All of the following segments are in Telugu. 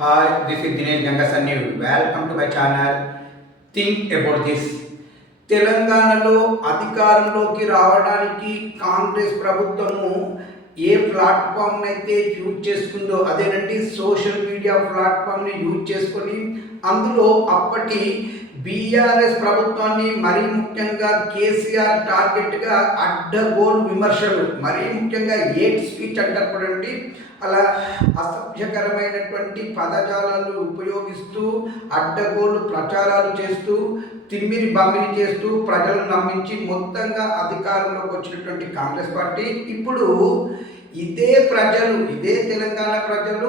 Hi, this is Dinesh Gangasani. Welcome to my channel. Think about this. తెలంగాణలో అధికారంలోకి రావడానికి కాంగ్రెస్ ప్రభుత్వము ఏ ప్లాట్ఫామ్ అయితే యూజ్ చేసుకుందో అదేనంటే సోషల్ మీడియా ప్లాట్ఫామ్ని యూజ్ చేసుకొని అందులో అప్పటి బీఆర్ఎస్ ప్రభుత్వాన్ని మరీ ముఖ్యంగా కేసీఆర్ టార్గెట్గా అడ్డగోలు విమర్శలు మరీ ముఖ్యంగా ఏట్ స్పీచ్ అంటారు చూడండి, అలా అసభ్యకరమైనటువంటి పదజాలాలు ఉపయోగిస్తూ అడ్డగోలు ప్రచారాలు చేస్తూ తిమ్మిరి బమ్మిని చేస్తూ ప్రజలను నమ్మించి మొత్తంగా అధికారంలోకి వచ్చినటువంటి కాంగ్రెస్ పార్టీ ఇప్పుడు ఇదే తెలంగాణ ప్రజలు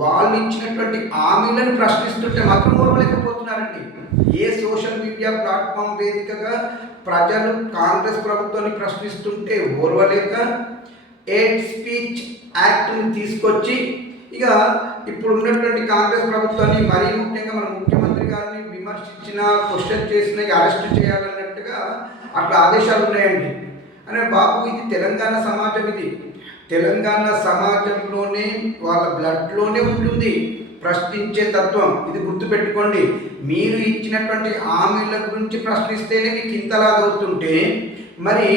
వాళ్ళు ఇచ్చినటువంటి హామీలను ప్రశ్నిస్తుంటే మాత్రం ఓర్వలేకపోతున్నారండి. ఏ సోషల్ మీడియా ప్లాట్ఫామ్ వేదికగా ప్రజలు కాంగ్రెస్ ప్రభుత్వాన్ని ప్రశ్నిస్తుంటే ఓర్వలేక హేట్ స్పీచ్ యాక్ట్ని తీసుకొచ్చి ఇక ఇప్పుడు ఉన్నటువంటి కాంగ్రెస్ ప్రభుత్వాన్ని మరీ ముఖ్యంగా మన ముఖ్యమంత్రి గారిని విమర్శించిన క్వశ్చన్ చేసిన అరెస్ట్ చేయాలన్నట్టుగా అట్లా ఆదేశాలు ఉన్నాయండి. అనే బాబు, ఇది తెలంగాణ సమాజం, ఇది తెలంగాణ సమాజంలోనే వాళ్ళ బ్లడ్లోనే ఉంటుంది ప్రశ్నించే తత్వం. ఇది గుర్తుపెట్టుకోండి. మీరు ఇచ్చినటువంటి హామీల గురించి ప్రశ్నిస్తేనే మీకు ఇంతలాగవుతుంటే మరి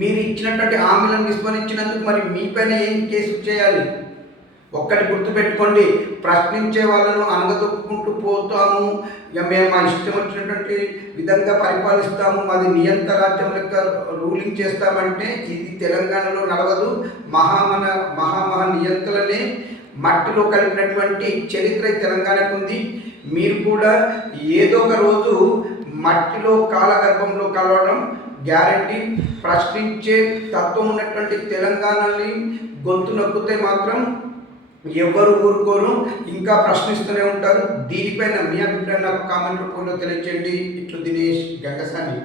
మీరు ఇచ్చినటువంటి హామీలను విస్మరించినందుకు మరి మీపైన ఏం కేసు చేయాలి? ఒక్కటి గుర్తుపెట్టుకోండి, ప్రశ్నించే వాళ్ళను అనగదొక్కుంటూ పోతాము, ఇక మేము మా ఇష్టం వచ్చినటువంటి విధంగా పరిపాలిస్తాము, మాది నియంత రాజ్యం లెక్క రూలింగ్ చేస్తామంటే ఇది తెలంగాణలో నడవదు. మహా నియంతలనే మట్టిలో కలిపినటువంటి చరిత్ర తెలంగాణకు ఉంది. మీరు కూడా ఏదో ఒక రోజు మట్టిలో కాలగర్భంలో కలవడం గ్యారంటీ. ప్రశ్నించే తత్వం ఉన్నటువంటి తెలంగాణని గొంతు నొక్కితే మాత్రం ఎవరు ఊరుకోరు, ఇంకా ప్రశ్నిస్తూనే ఉంటారు. దీనిపైన మీ అభిప్రాయం నాకు కామెంట్ రూపంలో తెలియజేయండి. ఇట్లు దినేష్ గంగసాని.